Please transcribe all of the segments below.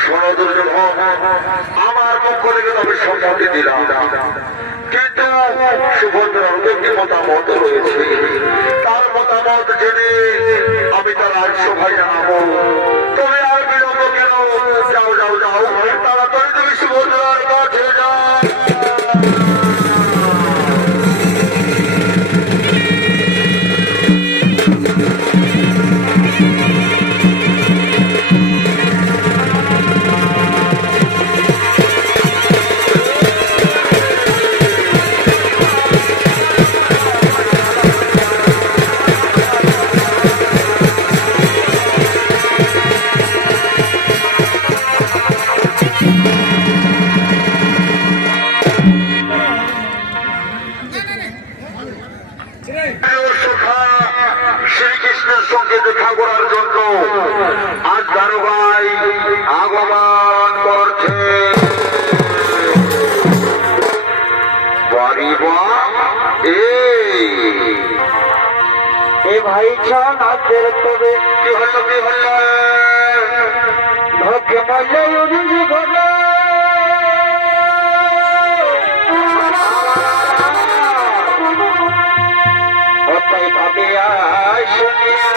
শোনো দুর্যোধন, আমার পক্ষ থেকে তবে সম্মতি দিলাম, কিন্তু সুভদ্রার একটি মতামত রয়েছে। তার মতামত জেনে আমি তার রাজসভায় জানাবো। তবে আর বিলম্ব কেন? যাও যাও যাও, তাড়াতাড়ি তুমি সুভদ্রার কাছে যাও। শ্রীকৃষ্ণের সঙ্গে দেখা করার জন্য আজ দারোগাই আগমন করছে। ভাই চান আজের তবে কি হলো কি হলো? ভাগ্য মারলে অভিযোগ হলো। ভাবিয়া শুনিয়া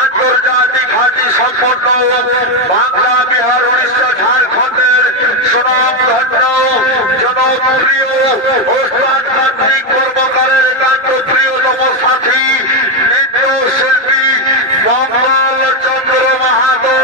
আন্তর্জাতিক হাতি সম্পন্ন বাংলা, বিহার, উড়িষ্যা, ঝাড়খণ্ডের সুনামধন্য জনপ্রিয় ওস্তাদতান্ত্রিক কর্মকারের একান্ত প্রিয়তম সাথী নৃত্যশিল্পী মঙ্গল চন্দ্র মাহাতো।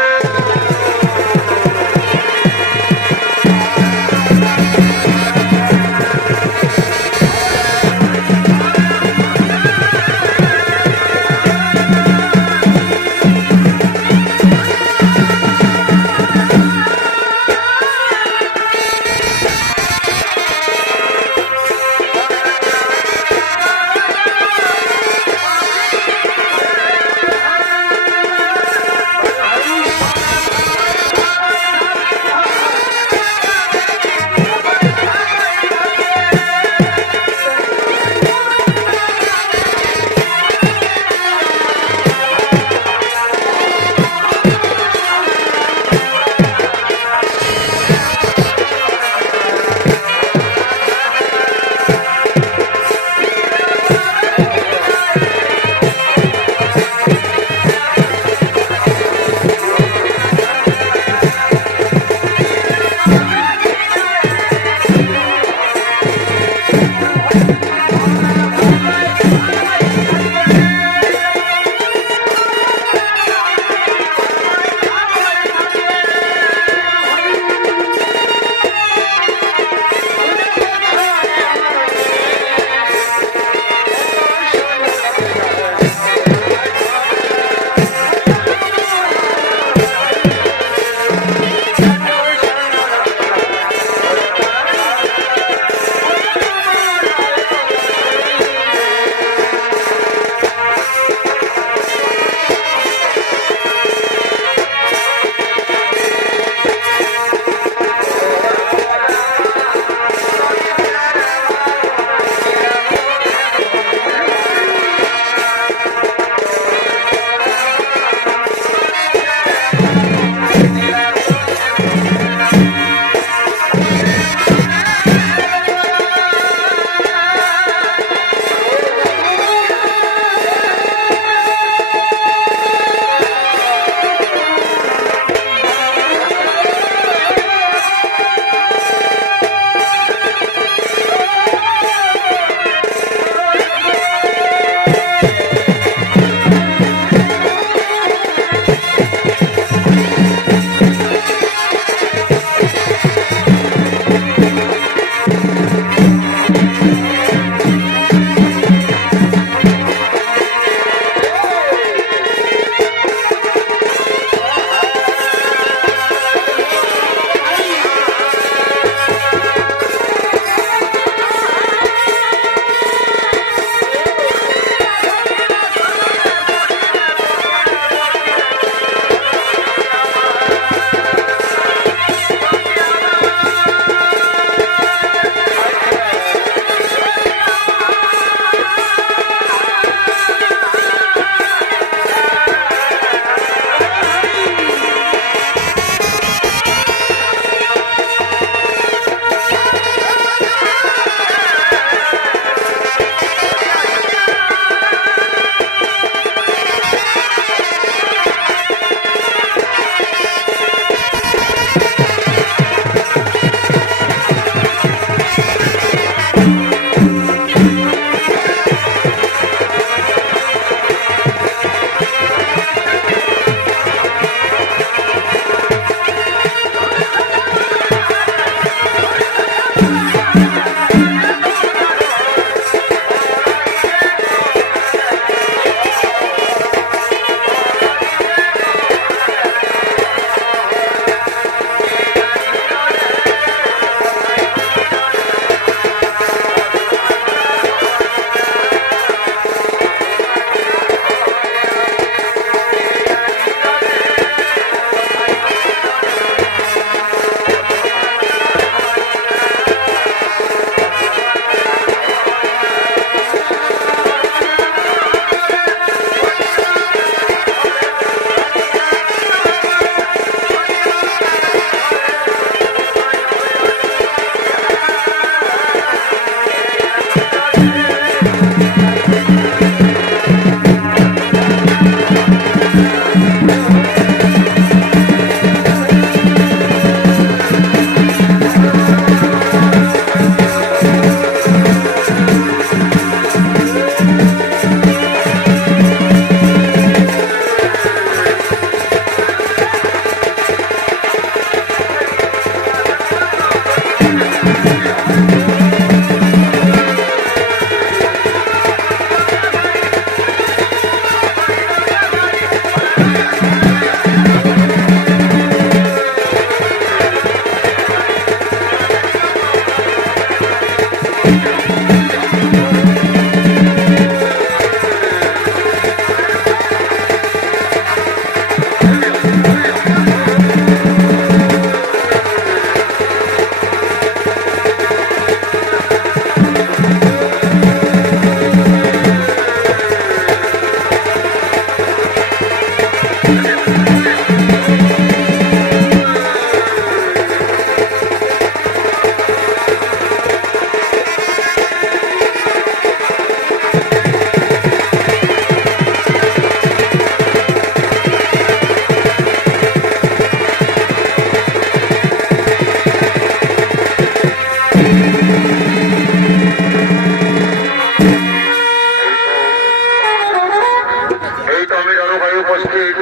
এই তো আমি জলবায়ু উপস্থিত,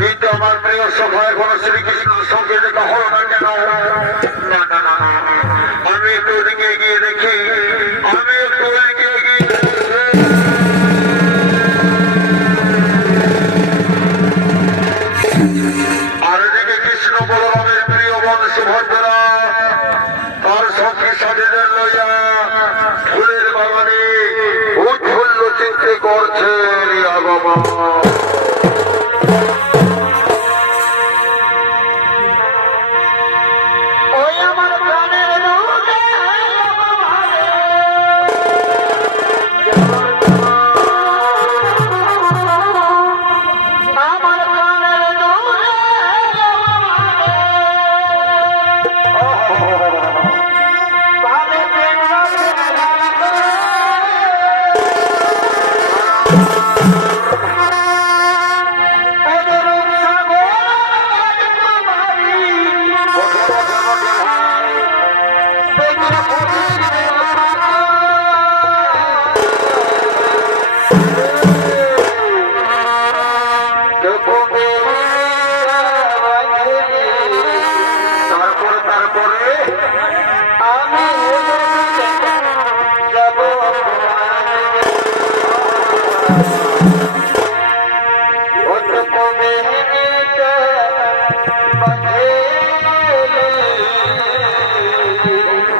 কিন্তু আমার প্রিয় সভা এখনো শ্রীকৃষ্ণের সঙ্গে দেখা হলো না কেন? না না না, আমি একটু ওদিকে এগিয়ে দেখি, আমি একটু ওদিকে এগিয়ে আর এদিকে কৃষ্ণ বলরামের প্রিয় বোন সুভদ্রা তার সঙ্গী সাথীদের লইয়া ফুলের বাগানে উৎফুল্ল চিন্তে করছেন আগমন। ওই আমার প্রাণের রূপে আমার প্রাণের রূপে তারপরে আমি যাব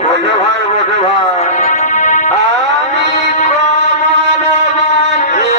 বসে ভাই, বসে ভাই, আমি কমল বাঁধে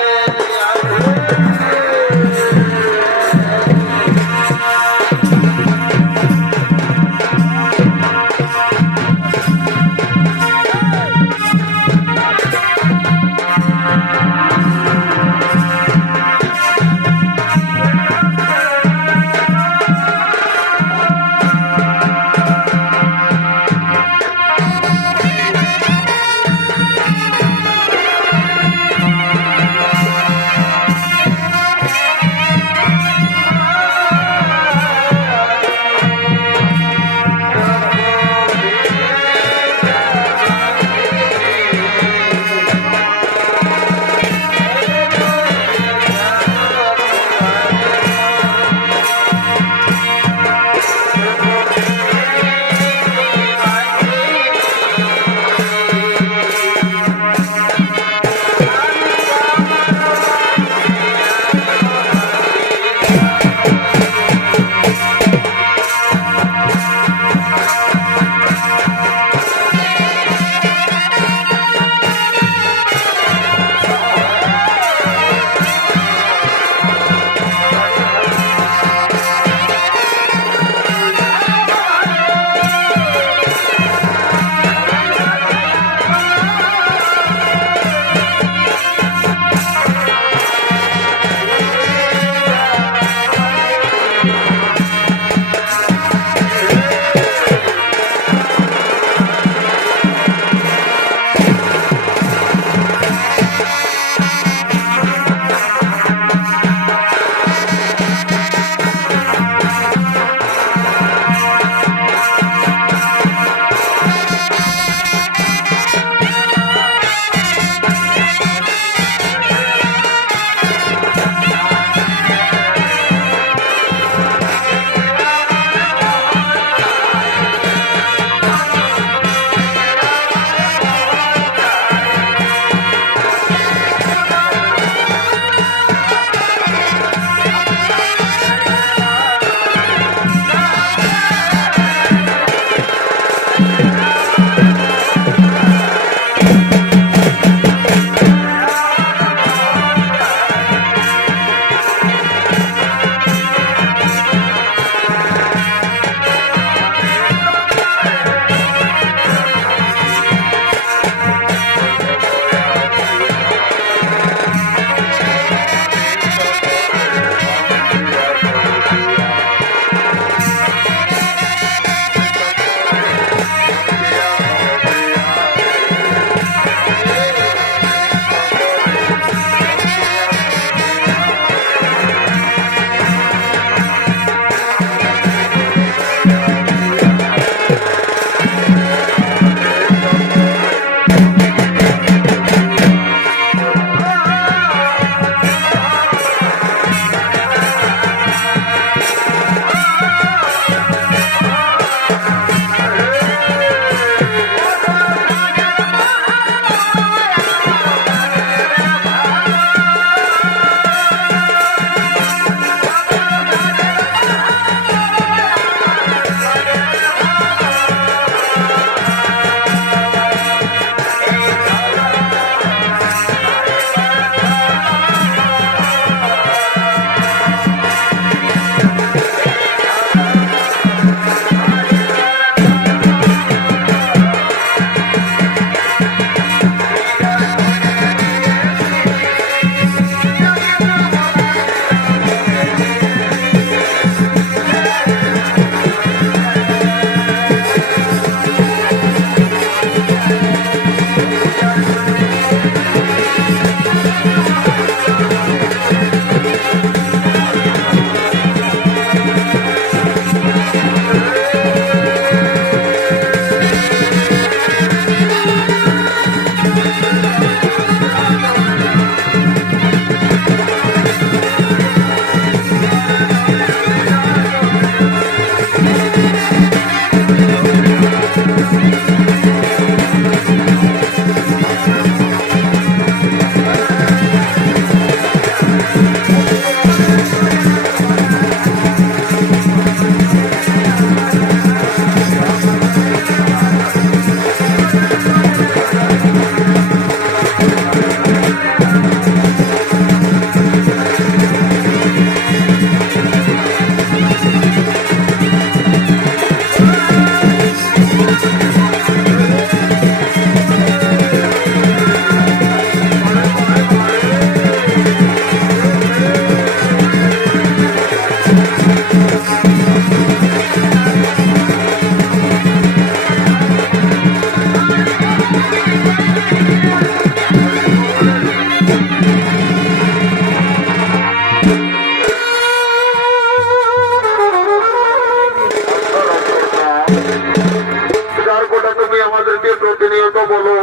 বলো,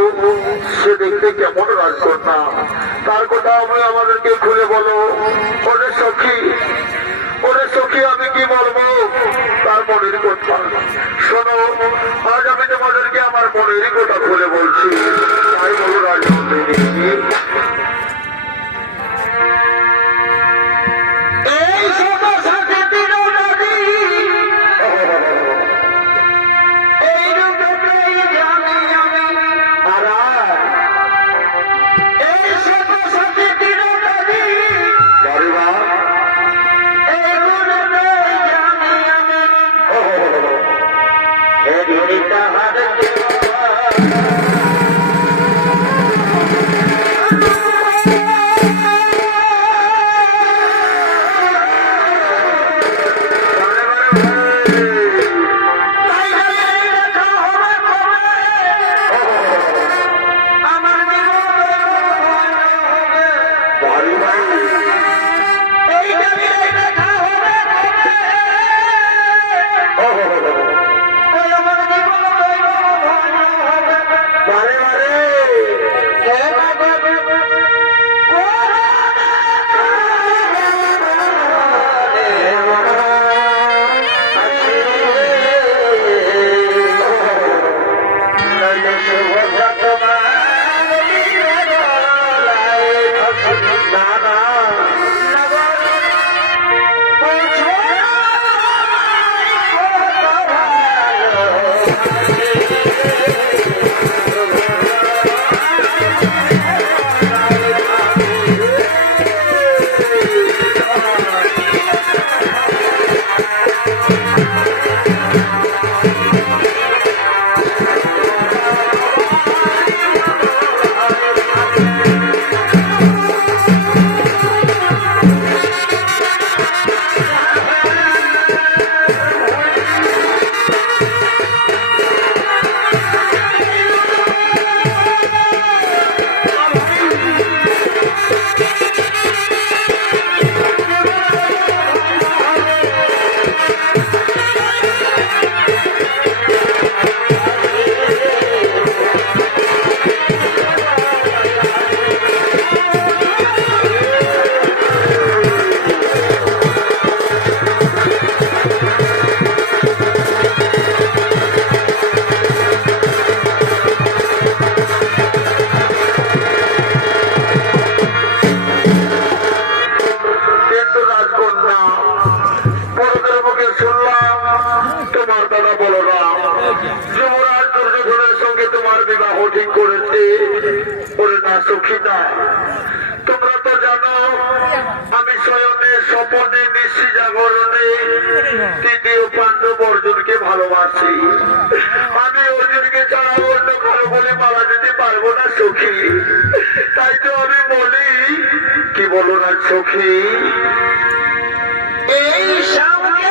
সে দেখতে কেমন রাজকন্যা, তার কথা আমি আমাদেরকে খুলে বলো। ওরে সখী, ওরে সখী, আমি কি বলবো তার মনের কথা। শোনো, আজ আমি তোমাদেরকে আমার মনের কথা খুলে বলছি। তাই বলো রাজনন্দিনী, এই সব সাথে দিল নদী, এই রূপটাই জানি আমি। এই সব সাথে দিল নদী, এই গুণটাই জানি আমি। এই গুণটা হাতে তোমরা তো জানো আমি স্বয়নে স্বপনে নিশি জাগরণে তৃতীয় পাণ্ডব অর্জুনকে ভালোবাসি। আমি অর্জুনকে ছাড়া অন্য কারো বলে মারা দিতে পারবো না সখী। তাই তো আমি বলি, কি বলো না সখী, এই সামনে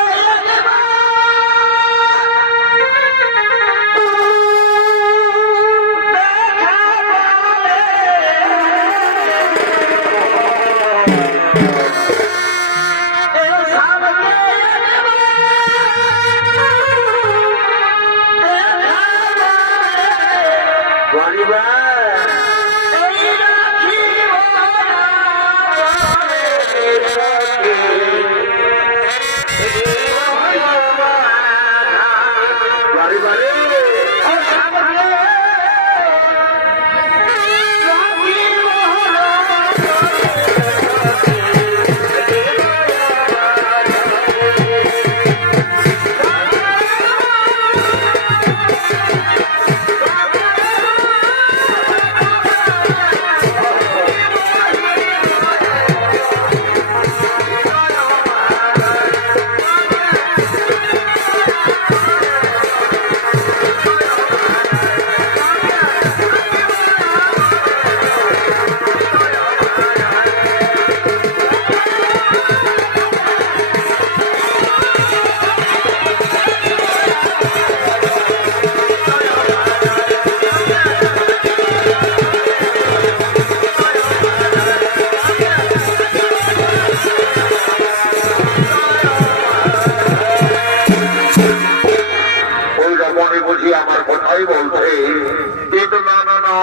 না,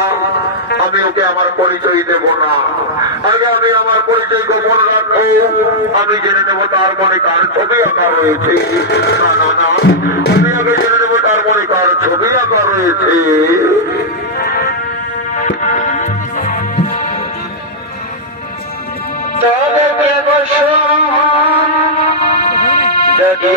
আমি ওকে আমার পরিচয় দেব না। আগে আমি আমার পরিচয় গোপন রাখবো। আমি জেনে নেব তার মনে কার ছবি আঁকা রয়েছে। না না না, আমি আগে জেনে নেব তার মনে কার ছবি আঁকা রয়েছে। তবে দেবস্ব যদি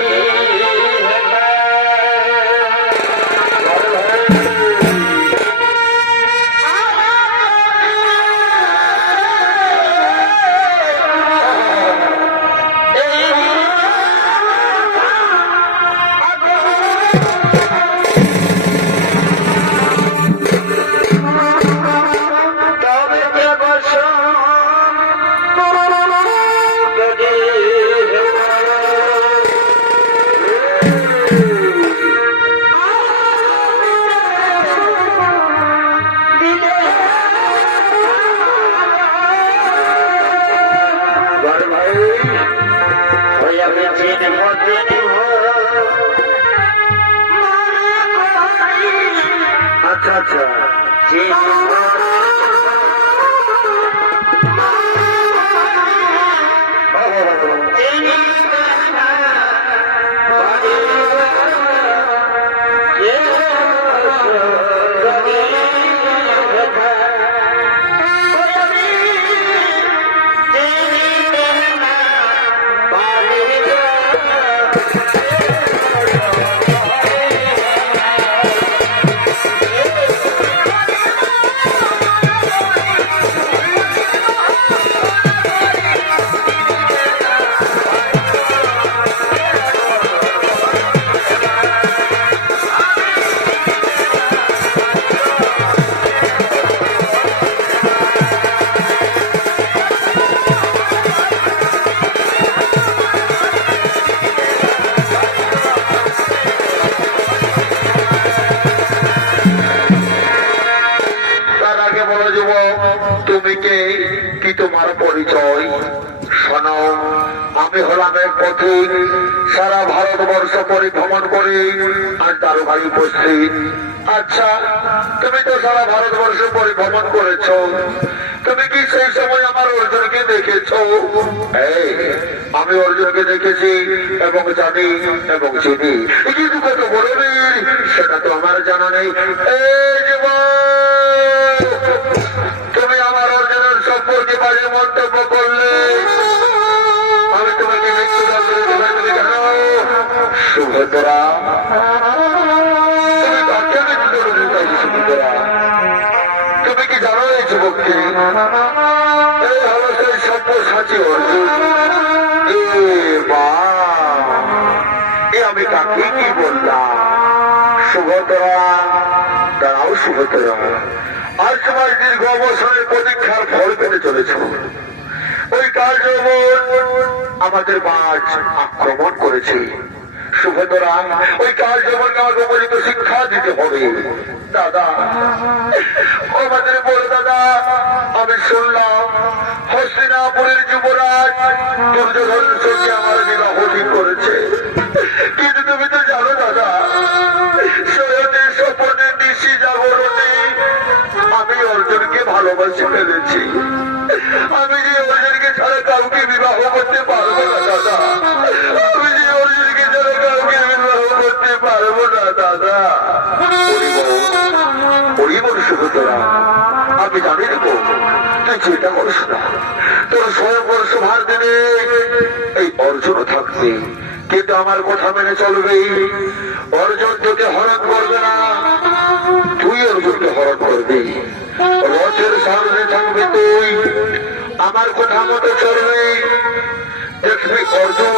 আচ্ছা আচ্ছা, তুমি কে, কি তোমার পরিচয়? শোনো, আমি হলাম এক পথিক, সারা ভারতবর্ষ পরিভ্রমণ করে আর দারোগায় উপস্থিত। আচ্ছা, তুমি তো সারা ভারতবর্ষ পরিভ্রমণ করেছ, তুমি কি সেই সময় আমার অর্জুনকে দেখেছ? আমি অর্জুনকে দেখেছি এবং জানি এবং চিনি, কিন্তু কত বড় বীর সেটা তো আমার জানা নেই। তুমি আমার অর্জুনের সম্পর্কে বাজে মন্তব্য করলে, আমি তোমাকে মৃত্যুদণ্ড দেব। তুমি জানো সুভদ্রা, তুমি কাকে মৃত্যুদণ্ড দিতে? সুভদ্রা, তুমি কি জানো এই যুবককে? এই হলো সেই সব্যসাচী অর্জুন। আমি কাকে কি বললাম? সুভদ্রা, দাঁড়াও সুভদ্রা, আজ তোমার দীর্ঘ অবসরের প্রতীক্ষার ফল পেতে চলেছ। ওই কাল যৌবন আমাদের মাঝ আক্রমণ করেছে। সুভদ্রা, ওই কাল যৌবনকে আমাকে উপযুক্ত শিক্ষা দিতে হবে। দাদা, আমাদের বল দাদা, আমি শুনলাম হস্তিনাপুরের যুবরাজ দুর্যোধনের সঙ্গে আমার বিবাহ ঠিক করেছে, কিন্তু তুমি তো জানো দাদা, শয়নের স্বপনের নিশি জাগরণে আমি অর্জুনকে ভালোবাসে ফেলেছি। আমি যে অর্জুনকে ছাড়া কাউকে বিবাহ করতে পারবো না দাদা। আমি যে অর্জুনকে ছাড়া কাউকে বিবাহ করতে পারবো না দাদা। পরিবার সুভদ্রা, আমি জানি দেবো তুই চিন্তা করিস না। তোর স্বয়ংবর সভার দিনে এই অর্জুন থাকবে, কিন্তু আমার কথা মেনে চলবে। অর্জুন তোকে হরণ করবে না, তুই অর্জুনকে হরণ করবি। রথের সামনে থাকবে তুই, আমার কথা মতো চলবে। দেখবি অর্জুন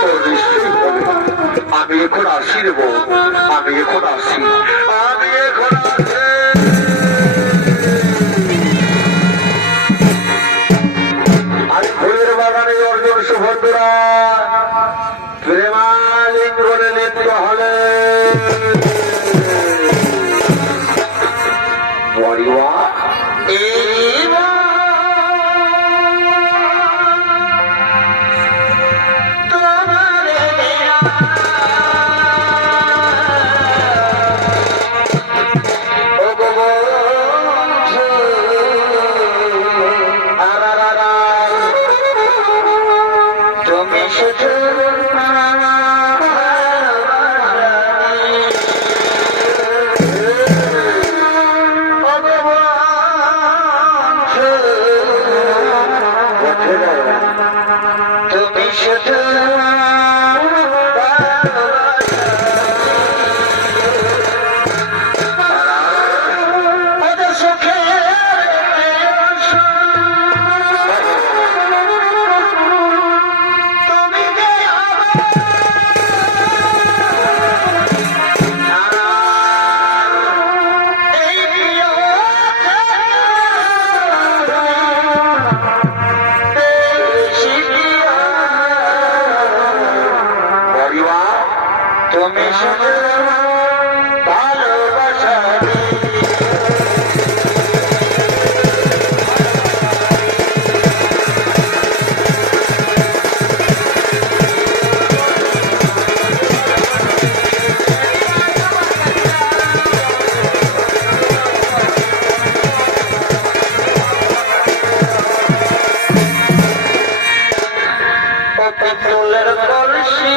তোর নিশ্চয়ই হবে। আমি এখন আসি দেব, আমি এখন আসি, আমি এখন আসি। আর ফুলের বাগানে অর্জুন সুভদ্রা প্রেমালিঙ্গনে লিপ্ত হলে ভালোবাসা ফুলের কলসি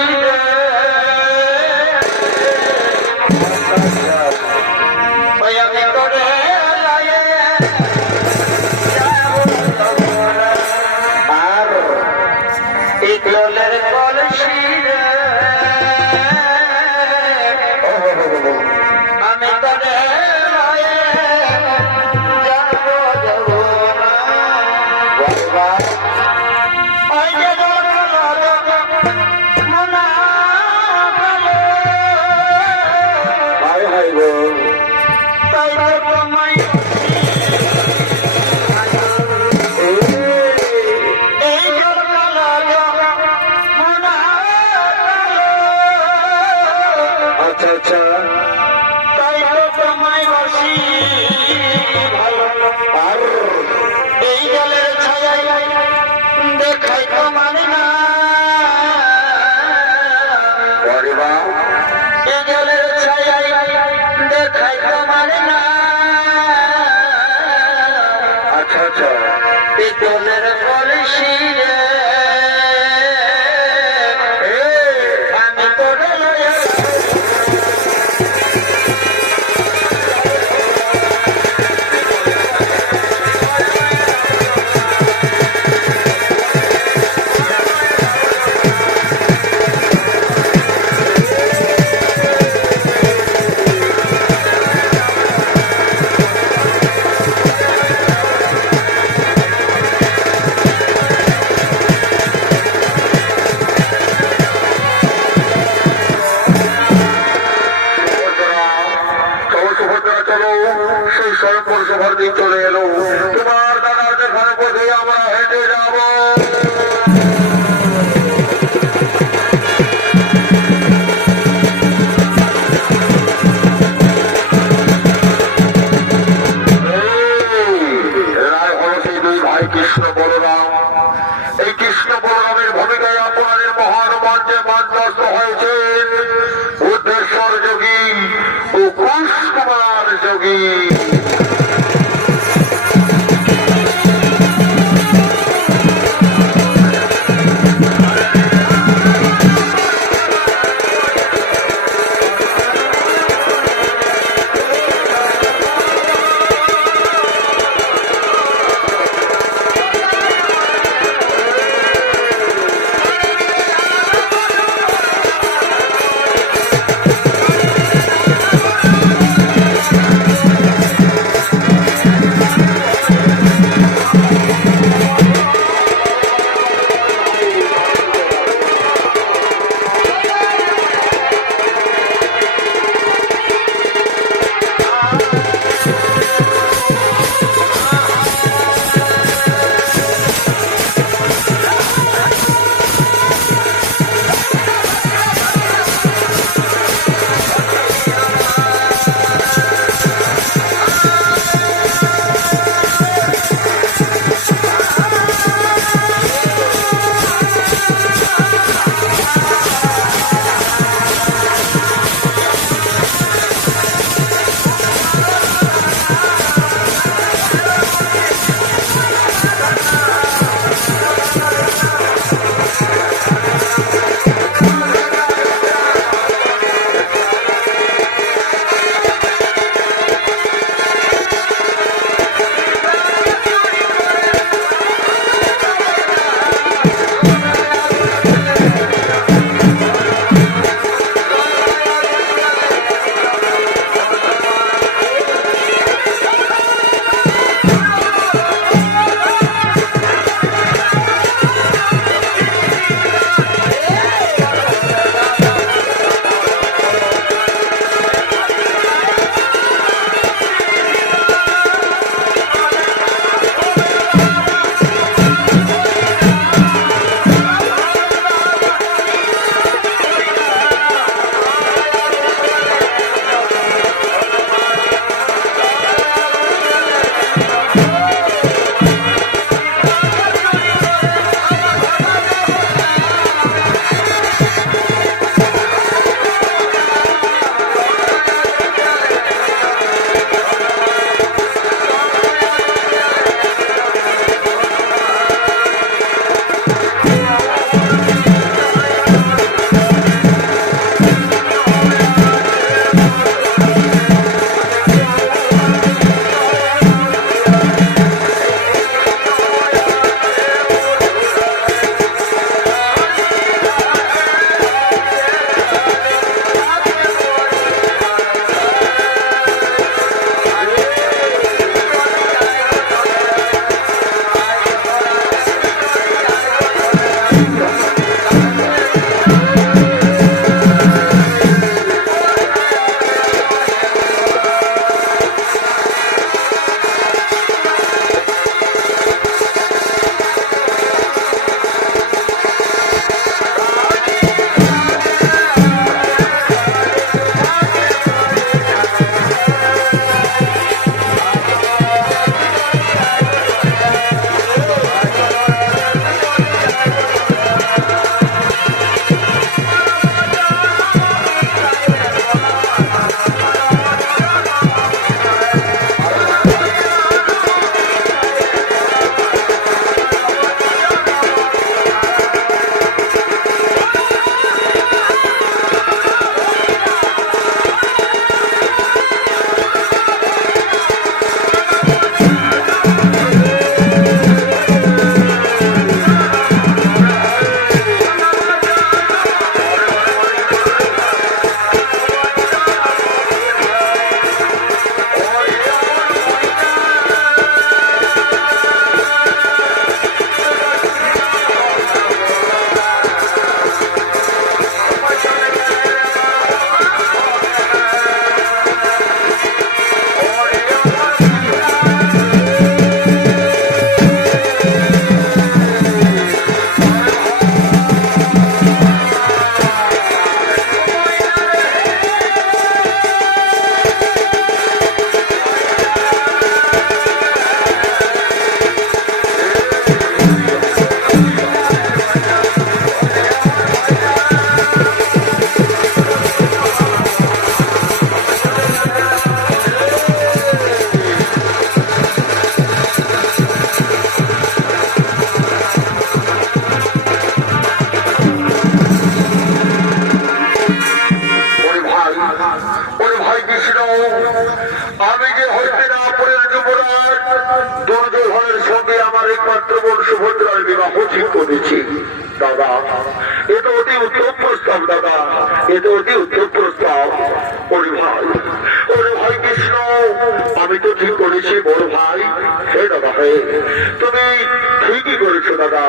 ওই আমি করে আর পিতলের কলসি আমি করে ওই যে আচ্ছা আচ্ছা তাই তো তোমায় বসি ভালো আর এই জলের ছায়ায় দেখাই তোমার না আরে বাহ এই জলের ছায়ায় দেখাই তোমার না আচ্ছা আচ্ছা পিতলের কলসি আমি তোরে লইয়া সেই স্বয়ংবর সভার দিন চলে এলো তোমার দাদার দেখানো পথে আমরা হেঁটে যাব এরাই হলো সেই দুই ভাই কৃষ্ণ বলরাম। এই কৃষ্ণ বলরামের ভূমিকায় আপনাদের মহান মঞ্চে মঞ্চস্থ হয়েছেন বুদ্ধেশ্বর যোগী ও কুশ কুমার যোগী। মহারাজ দুর্যোধনের সঙ্গে আমার একমাত্র বোন সুভদ্রার বিবাহ ঠিক করেছি। দাদা, এ তো অতি উত্তম প্রস্তাব। দাদা, এ তো অতি উত্তম প্রস্তাব। ওরে ভাই কৃষ্ণ, আমি তো ঠিক করেছি বড় ভাই। হে দাদা, হে তুমি ঠিকই করেছো দাদা,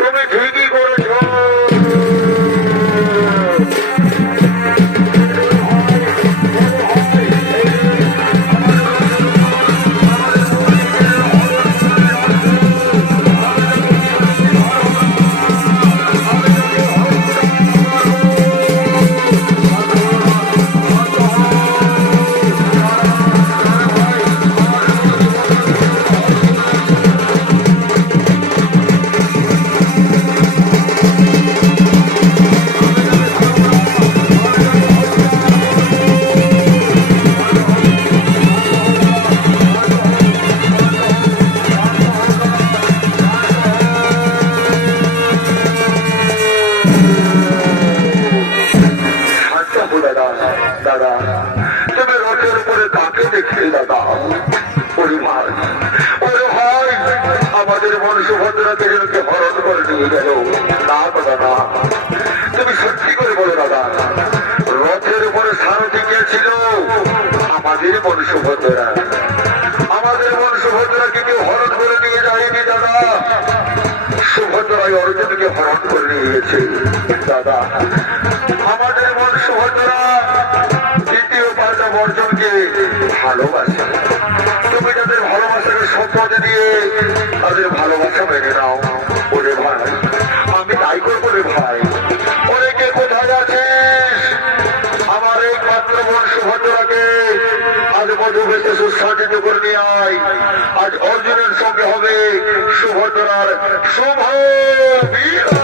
তুমি ঠিকই করেছো। দাদা, তুমি রথের উপরে কাকে দেখলে দাদা? পরিবার ওরে ভাই, আমাদের মন সুভদ্রাকে যেন হরণ করে নিয়ে গেল। না দাদা, তুমি সত্যি করে বলো দাদা, রথের উপরে সারথি কে ছিল? আমাদের মন সুভদ্রা। আমাদের মন সুভদ্রাকে কেউ হরণ করে নিয়ে যায়নি দাদা, সুভদ্রাই অর্জুনকে হরণ করে নিয়ে গেছে। দাদা, আমাদের মন সুভদ্রা দ্বিতীয় পাল্টা অর্জুনকে ভালোবাসে। তুমি তাদের ভালোবাসাকে সম্পদ দিয়ে তাদের ভালোবাসা মেনে নাও। ওরে ভাই, আমি তাই করবো রে ভাই। ওরে কে কোথায় আছিস? আমার একমাত্র বোন সুভদ্রাকে আজ মধুবেশে সুসজ্জিত করে নিয়ে আয়। আজ অর্জুনের সঙ্গে হবে সুভদ্রার শুভ বিবাহ।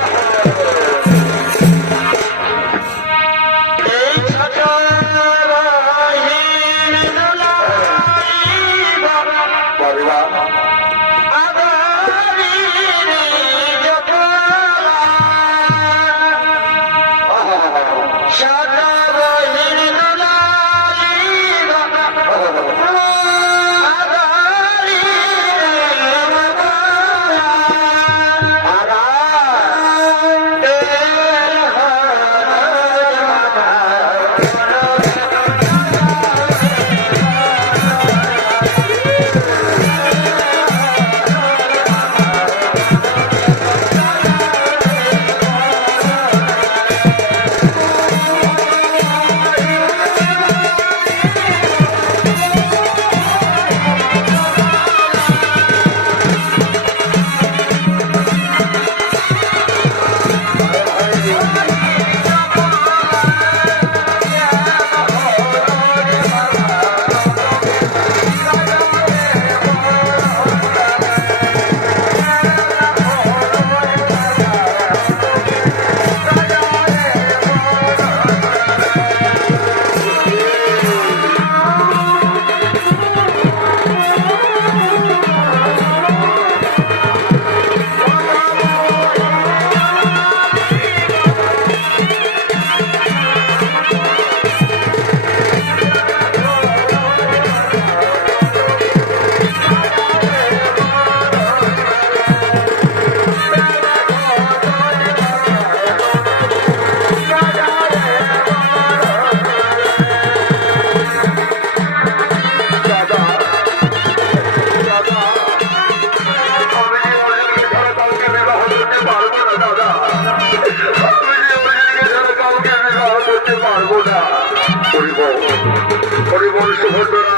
পরিবার সুভদ্রা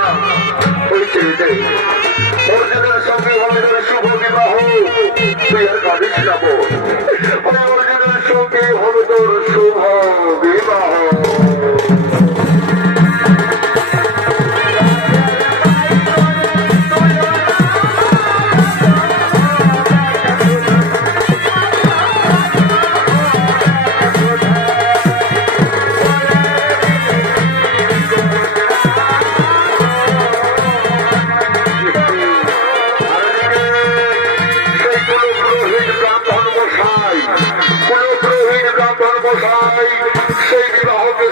হয়েছে অর্জুনের সঙ্গে আমাদের শুভ বিবাহ। তুই আর কাঁদিস না বোন, অর্জুনের সঙ্গে হবে তোর শুভ বিবাহ। সেই বিবাহকে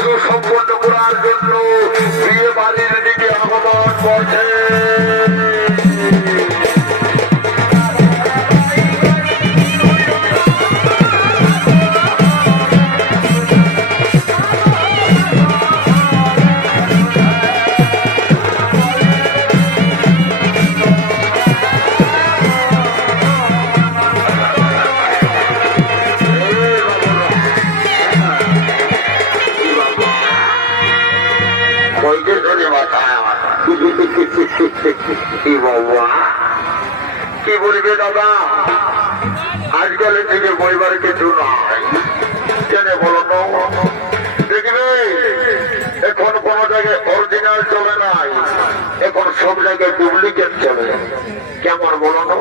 বাবা কি বলবে দাদা, আজকালের দিকে পরিবার কিছু নাই, কেন বলো তো? দেখবে এখন কোন জায়গায় অরিজিনাল চলে নাই, এখন সব জায়গায় ডুপ্লিকেট চলে। কেমন বলো তো?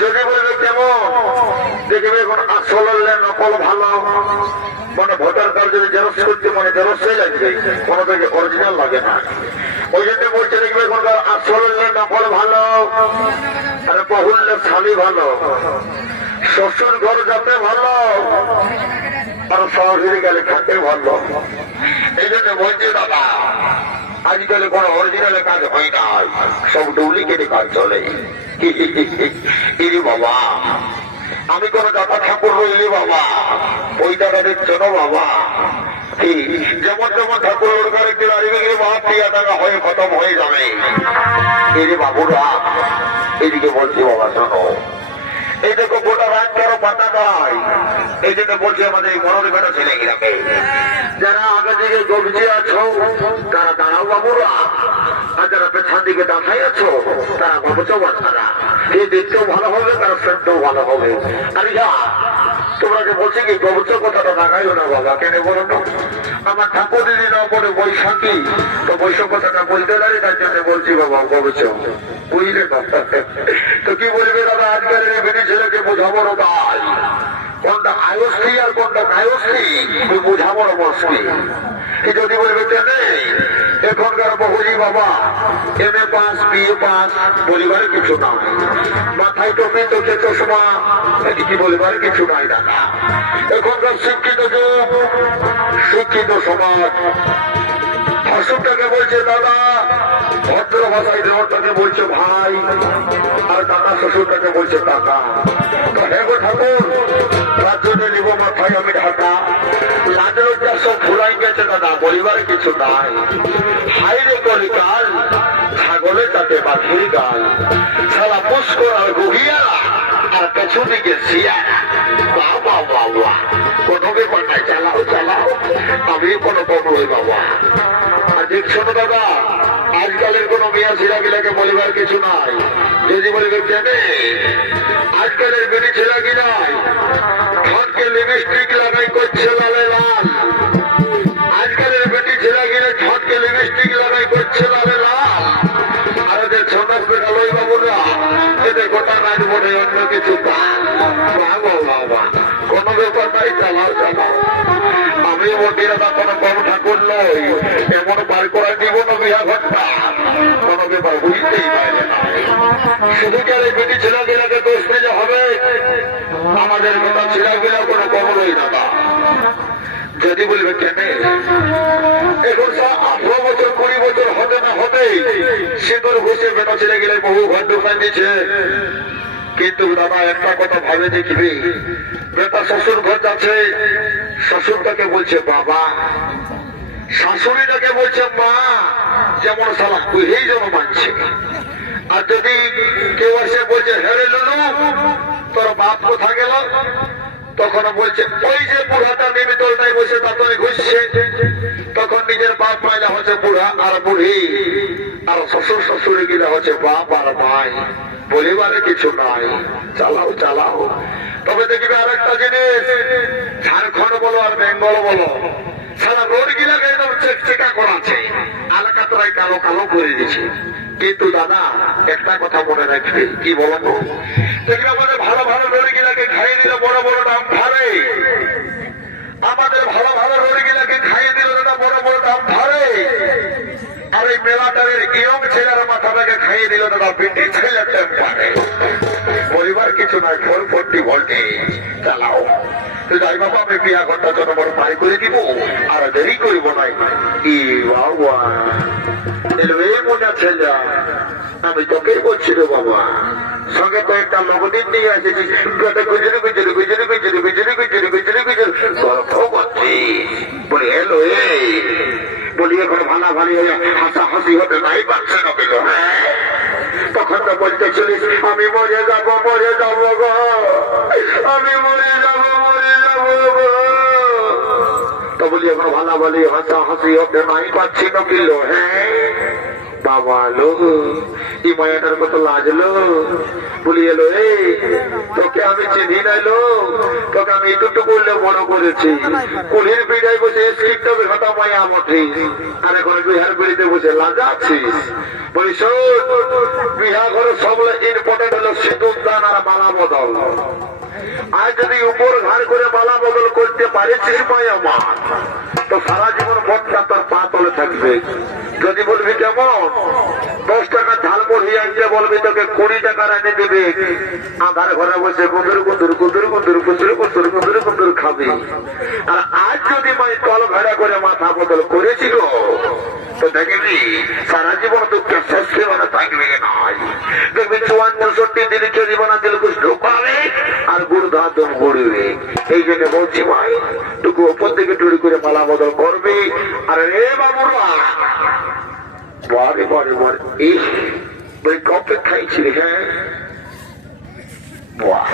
যদি বলবে কেমন, দেখবে এখন আসল নকল ভালো, মানে ভোটার কার্ড যদি জেরক্স করতে মানে জেরক্সই লাগবে, কোন জায়গায় অরিজিনাল লাগে না। ওই জন্য বলছে দেখবে এখনকার আসল নকল ভালো, আর বহুল্যের শালি ভালো, শ্বশুর ঘর যাতে ভালো, আর শহরে গেলে খাতে ভালো। এই জন্য বলছি দাদা, আজকাল কোন অরিজিনাল কাজ হয় না, সব ডুপ্লিকেট কাজ চলে। বাবা আমি কোন দাদা ঠাকুর রইলি বাবা, ওই দাদা দিচ্ছ না বাবা, যেমন যেমন ঠাকুর টিয়া টাকা হয়ে খতম হয়ে যাবে। এই বাবুরা এদিকে বলছি বাবা শোনো, এই দেখো গোটা রাত কারো পাতা নয়। এই জন্য বলছি আমাদের এই মনোরীপেটা ছেলে গিরামে যারা আগে দিকে গবজি আছো তারা দাঁড়াও বাবুরা, আর যারা পেছন দিকে দাঁড়াই আছো তারা বাবুচো বাচ্চারা, এই দেখতেও ভালো হবে, তারা শুনতেও ভালো হবে। আর তোমরাকে বলছি কি গবচ কথাটা লাগাইও না বাবা, কেন বলো তো? আমার ঠাকুর দিদি না বলে বৈশাখী, তো বৈশাখ কথাটা বলতে লাগে, তার জন্য বলছি বাবা গবচ, বুঝলে? তো কি বলবে দাদা, আজকাল বেরিয়ে ছেলেকে বোঝাবো না তাই, কোনটা আয়ুষ্ঠী আর কোনটা কায়ুষ্ঠী বোঝাবো না মুশকিল। যদি বলবে কেন এখনকার বহুজি বাবা এমএ পাস বিএ পাস পরিবারে কিছু নাই, মাথায় টপি তোকে চশমা, কি বলিবার কিছু নাই দাদা। এখনকার শিক্ষিত যুগ, শিক্ষিত সমাজ, শ্বশুরটাকে বলছে দাদা, ভদ্র ভাষায় দেওয়ারটাকে বলছে ভাই, আর কাকা শ্বশুরটাকে বলছে কাকা। হ্যাঁ গো ঠাকুর, রাজ্যে নিব মাথায় আমি ঢাকা, লাজ লজ্জা সব ভুলাই গেছে দাদা, পরিবারে কিছু নাই। হাইরে করি কাল ছাগলে তাতে বাঘির গাল, সারা পুষ্কর আর গুহিয়ারা আর পেছু দিকে শিয়ারা। বাবা বাবা কোনো ব্যাপার নাই, চালাও চালাও, আমি কোনো বড়ই বাবা। আর দেখছো না দাদা, আজকালের কোন মেয়া ছেলা গিলাকে বলিবার কিছু নাই। যদি বলবে কেন আজকালের বেরি ছেলা গিলাই ঠোঁটকে লিপস্টিক লাগাই করছে লালে লাল, আজকালের বেটি ছেলা গিলে ঠোঁটকে লিপস্টিক লাগাই করছে লালে লাল। আর ওদের ছোট পেটালই বাবুরা এদের গোটা রাত মনে অন্য কিছু বাবা বাবা কোনো ব্যাপার নাই, চালাও চালাও। আমি মন্দিরে কোনো কম ঠাকুর নই, এমন বার করে দিব না বিয়া ঘটনা, কোনো ব্যাপার বুঝতেই পারবে না। শুধু গেলে বেটি ছেলেগুলাকে দোষ দিলে হবে, আমাদের গোটা ছেলেগুলা কোনো কমলই না। যদি বলবে কেন এখন 18 বছর 20 বছর হতে না হতে সিঁদুর ঘুষে বেটা ছেলে গেলে বহু ঘর ঢুকান দিচ্ছে। কিন্তু দাদা একটা কথা ভাবে দেখবি, বেটা শ্বশুর ঘর যাচ্ছে, শ্বশুরটাকে বলছে বাবা, শাশুড়িটাকে বলছে মা, যেমন সালা কুহেই যেন মানছে। আর যদি কেউ এসে বলছে হেরে লুলু তোর বাপ কোথা গেল, তখন বলছে ওই যে বুড়াটা নিমিতলটাই বসে তাড়াতাড়ি ঘুষছে, তখন নিজের বাপ মাইলা হচ্ছে বুড়া আর বুড়ি, আর শ্বশুর শ্বশুরি গিলা হচ্ছে বাপ আর মাই, বলিবারে কিছু নাই। চালাও চালাও। তবে দেখবে আরেকটা জিনিস, ঝাড়খণ্ড বলো আর বেঙ্গল বলো, সারা রোড গিলাকে একদম চেকা করাছে, এলাকা তোরাই কালো কালো করে দিচ্ছে। কিন্তু দাদা একটা কথা মনে রাখবে, কি বলবো, দেখবে আমাদের ভালো ভালো রোড গিলাকে খাইয়ে দিলে বড় বড় দাম ধারে, আমাদের ভালো ভালো রোড গিলাকে খাইয়ে দিলে দাদা বড় বড় দাম ধারে। আর এই মেলাটারের ইয়ং ছেলের মাথাটাকে খাইয়ে দিল দাদা বেটি ছেলে টেম্পারে, পরিবার কিছু নয়, 440 ভোল্টে। চালাও তো যাই বাবা, আমি বিয়া ঘন্টা জন্য বড় পাই করে দিব, আর দেরি করিব নাই। ই বাবা মনে ছেলে, আমি তোকেই বলছি রে বাবা, সঙ্গে তো একটা নগদিন নিয়ে এসেছি, গুজরি গুজরি গুজরি গুজরি গুজরি গুজরি গুজরি গুজরি গল্প করছি। বলি এলো এই বলি এখন ভালা ভালি হয়ে হাসাহাসি হতে নাই পারছে না কেন? তখন তো বলতেছিলিস আমি মরে যাবো গো, আমি মরে যাবো গো। তো বলি এখন ভালা ভালি হাসাহাসি হতে নাই পারছি না কিলো? হ্যাঁ বাবা লো, এই মায়াটার কত লাগলো, বলি এলো এই তোকে আমি চিনি নাইলো, তোকে আমি একটু করলে বড় করেছি, কুলির বিদায় বসে স্ক্রিপ্টের কথা মায়া মঠে, আর এখন বিহার বেড়িতে বসে লাজা আছিস। বলি শোন, বিহা ঘরে সবগুলো ইম্পর্টেন্ট হলো সিঁদুর দান আর মালা বদল। আর যদি উপর ঘাড় করে মালা বদল করতে পারিস মায়া মা, তো সারা জীবন মনটা তোর পা তলে থাকবে। যদি বলবি কেমন 10 টাকা ঝালমুড়ি আনতে বলবি, তোকে 20 টাকা এনে দেবে, আধার ঘরে বসে কুন্দুর কুন্দুর কুন্দুর কুন্দুর কুন্দুর কুন্দুর কুন্দুর কুন্দুর খাবি। আর আজ যদি মাই তল ভেড়া করে মাথা বদল করেছিল, তো দেখবি সারা জীবন দুঃখের শস্যে মানে থাকবে নাই। দেখবি 54-64 দিন জীবনা দিল কুছ ঢুকাবে আর গুড় ধাতন ঘুরবে। এই জন্য বলছি ভাই, টুকু ওপর থেকে টুড়ি করে মালা বদল করবি। আর রে বাবুরা, বারে বারে বারে এই বই কপে খাইছিলি, হ্যাঁ বাহ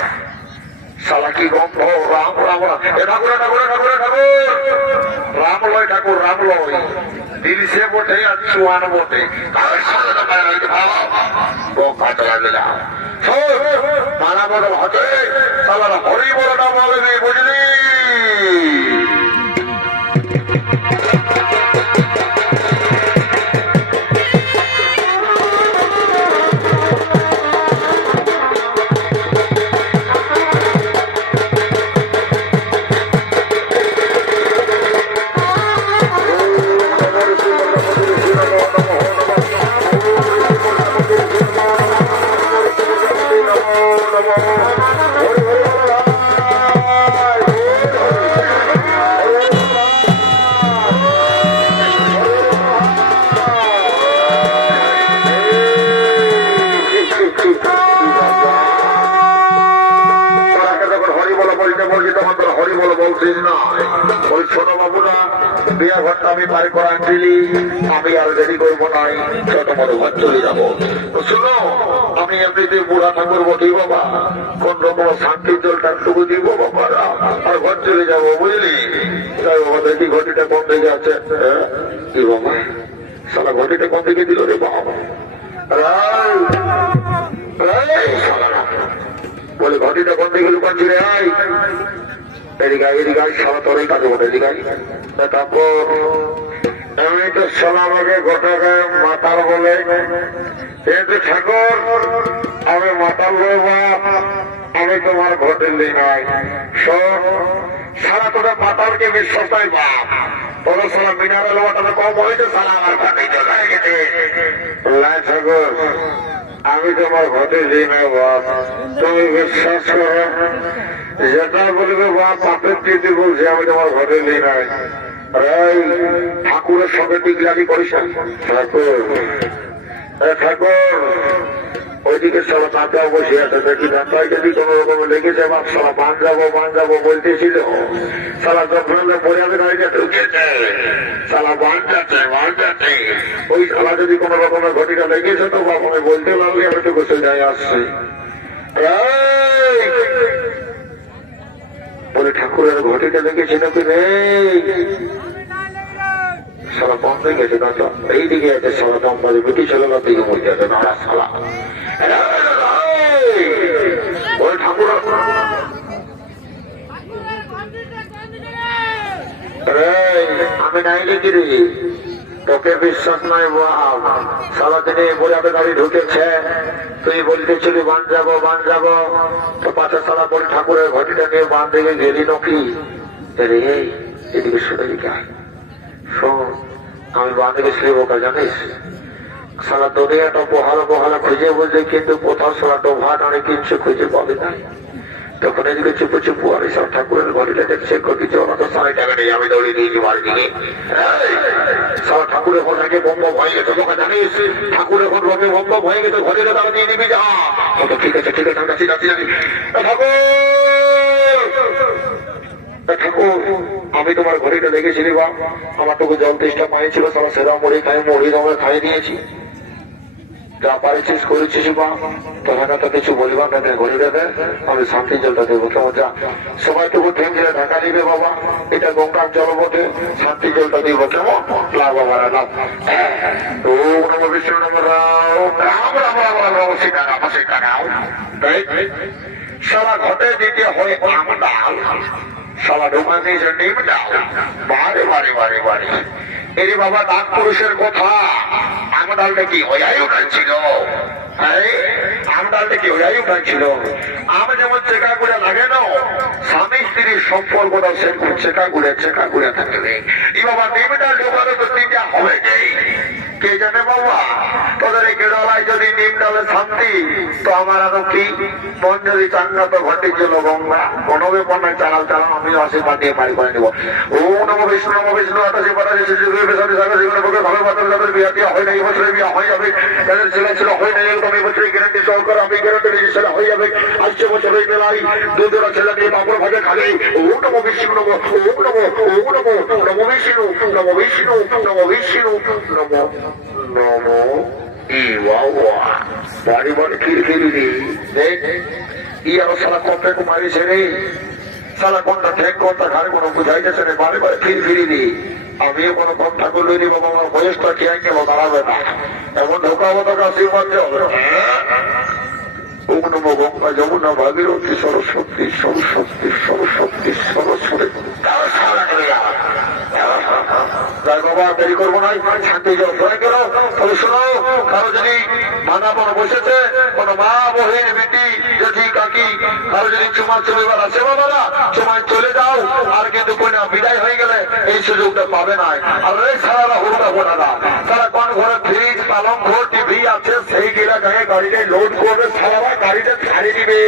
শালা কি গন্ধ, রাম রাম রাম। এ ঠাকুর ঠাকুর ঠাকুর ঠাকুর রাম লয়, ঠাকুর রাম লয়, দিলিশে বটে আর চুয়ান বটে, মালা বদল হতে শালা হরি বলটা বলবি, বুঝলি? ছোট বাবুরা বিয়া ঘরটা আমি বাড়ি করে আনছিলি, আমি আর দেরি করবো নাই, ছোট বড় ঘর চলে যাবো। শুনো, আমি এমনিতে বুড়া ঠাকুর বটি বাবা, কোন রকম শান্তির জলটা টুকু দিব বাবা, আর ঘর চলে যাবো, বুঝলি? তাই বাবা দেখি ঘটিটা কোন দিকে আছে। কি বাবা সারা ঘটিটা কোন দিকে দিল রে বাবা? বলে ঘটিটা কোন দিকে লুকাচ্ছি রে? তারপর আমি তো সোনামাকে গোটাকে মাতাল বলে, কিন্তু ঠাকুর আমি মাতাল বাপ, আমি তোমার ঘটে নেই নাই। সারা তোদের মাতালকে বিশ্বাস নাই বাপ, তোর সারা মিনারেল ওয়াটার কম হয়েছে, সারা আমার ঘটে চলে গেছে। ঠাকুর আমি তোমার ঘটে দিই না বাপ, তুমি বিশ্বাস করো, যেটা বলবে বাপ পাপের দিদি বলছে, আমি তোমার ঘরে নেই নাই। ঠাকুরের সঙ্গে টিকলামি করিস ঠাকুর। ঠাকুর ওইদিকে সালা তাঁতা বসে আছে, দেখি তাঁতায় যদি কোন রকম লেগেছে বাপ, সালা বান যাবো বলতেছিল, সালা যখন পরিয়াবে গাড়িটা ঢুকেছে, সালা বান যাচ্ছে। ওই সালা যদি কোন রকমের ঘটিটা লেগেছে তো বাপ আমি বলতে লাগলে আমি তো গোসল যাই আসছি। বলে ঠাকুরের ঘটিটা লেগেছে নাকি রে? সারা বন্ধ হয়ে গেছে, দাঁত এইদিকে আছে, সারা দম বাজে বেটি ছেলের দিকে মরে আছে না সালা। বলে ঠাকুর আমি নাই নাকি রে? তোকে বিশ্বাস নাই বাপ, সারাদিনে বোঝাবে গাড়ি ঢুকেছে, তুই বলতেছিলি বান যাবো, তো পাশে সারা বল ঠাকুরের ঘটিটা নিয়ে বান দিকে গেলি নাকি রে? এদিকে শুনে দিকে শোন, আমি বান দিকে ছিল বোকা জানিস, সারা দুনিয়াটা বহালা খুঁজে বলছে, কিন্তু কোথাও সারা ডোভা টানে কিনছে খুঁজে পাবে নাই। তখন এদিকে চুপু আমি সব ঠাকুরের ঘটিটা দেখছে, ঘটিছে ওরা তো 100 টাকা নেই, আমি দৌড়ে দিয়েছি বাড়ি দিকে। সব ঠাকুরের ঘটাকে বম্ব হয়ে গেছে, তোকে জানিস ঠাকুর এখন রঙে বম্ব হয়ে গেছে, ঘটিটা তারা দিয়ে দিবি যা। ঠিক আছে ঠাকুর আমি তোমার ঘড়িটা দেখেছিলি বা, আমার তোকে জল তেষ্টা পাইছিল, সারা সেরা মুড়ি দমে খাইয়ে দিয়েছি। যা পারিছিস করেছিস বা তোমাকে তো কিছু বলিবার না, ঘুরে দেবে, আমি শান্তি জলটা দেবো। কেমন যা সবাই টুকু ঠেঙ্গিলে ঢাকা দিবে বাবা, এটা গঙ্গার জল বটে, শান্তি জলটা দিব। কেমন লাভ বাবা লাভ। ওম নমঃ বিষ্ণু নমঃ রাম রাম রাম রাম রাম সীতারাম সীতারাম। সারা ঘটে দিতে হয় আমডাল, সারা ঢোকা দিয়েছে নিম ডাল। বারে বারে বারে বারে এরে বাবা ডাক পুরুষের কথা, আমডালটা কি হইয়াই উঠাচ্ছিল? আমডালটা কি হইয়াই উঠাচ্ছিল? আম যেমন চেকা করে লাগে না, স্বামী স্ত্রীর সম্পর্কটা সেরকম চেকা করে থাকবে। এই বাবা নিম ডাল ঢোকানো তো তিনটা হবে নেই, কে জানে বাবা। তোদের এই কেরলায় যদি নিম ডালে শান্তি, তো আমার আরো কি মন যদি চাঙ্গা তো ঘটির জন্য গঙ্গা কোনো ব্যাপার নয়। চালাল চালাম, আমি আশীর্বাদ দিয়ে পারি করে নেবো। ও নম বিষ্ণু নম বিষ্ণু আটাশি পাটাশি শিশুদের বেসারি সাগর সেগুলো পক্ষে ভালো বাচ্চা যাদের বিয়া টিয়া হয় না, এই বছরে বিয়া হয়ে যাবে। তাদের ছেলে ছিল হয় না, এরকম এই বছরে গ্যারান্টি সহকার আমি গ্যারান্টি নিজের ছেলে হয়ে যাবে। আসছে বছর এই বেলায় দুজোড়া ছেলে নিয়ে পাপড় ভাগে খাবে। ও নম বিষ্ণু নম, ও নম, ও নম, নম বিষ্ণু নম বিষ্ণু নম বিষ্ণু নম নম। ই বাবা বাড়ি বাড়ি খিরখিরি রে, দেখ ই আরো সারা কপে কুমারিছে রে, সারা কোনটা ঠেক কোনটা ঘাড়ে কোনো বুঝাই যাচ্ছে রে, বারে বারে ফিরি রে। আমিও কোনো কথা করলে নি বাবা, আমার বয়সটা কে কেন দাঁড়াবে না, এমন ঢোকাবো তোকে আশীর্বাদ হবে। ওম নমো গঙ্গা যমুনা ভাগীরথী সরস্বতী সরস্বতী সরস্বতী সরস্বতী। তাই বাবা দেরি করবো না, শান্তি জল হয়ে গেল। তবে শোনো, কারো যদি ভাঙাপন বসেছে, কোনো মা বহিন বেটি জেঠি কাকি কারো যদি চুমা চুমিবার আছে বাবারা, চুমায় চলে যাও। আর কিন্তু কইনা বিদায় হয়ে গেলে এই সুযোগটা পাবে না। আর এই সারা হুড়া ফোটারা সারা কোন ঘরে ফ্রিজ পালং ঘর টিভি আছে, সেই গিরা গায়ে গাড়িতে লোড করবে, সারা গাড়িটা ছাড়িয়ে দিবে।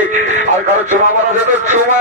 আর কারো চুমা মারা আছে তো চুমা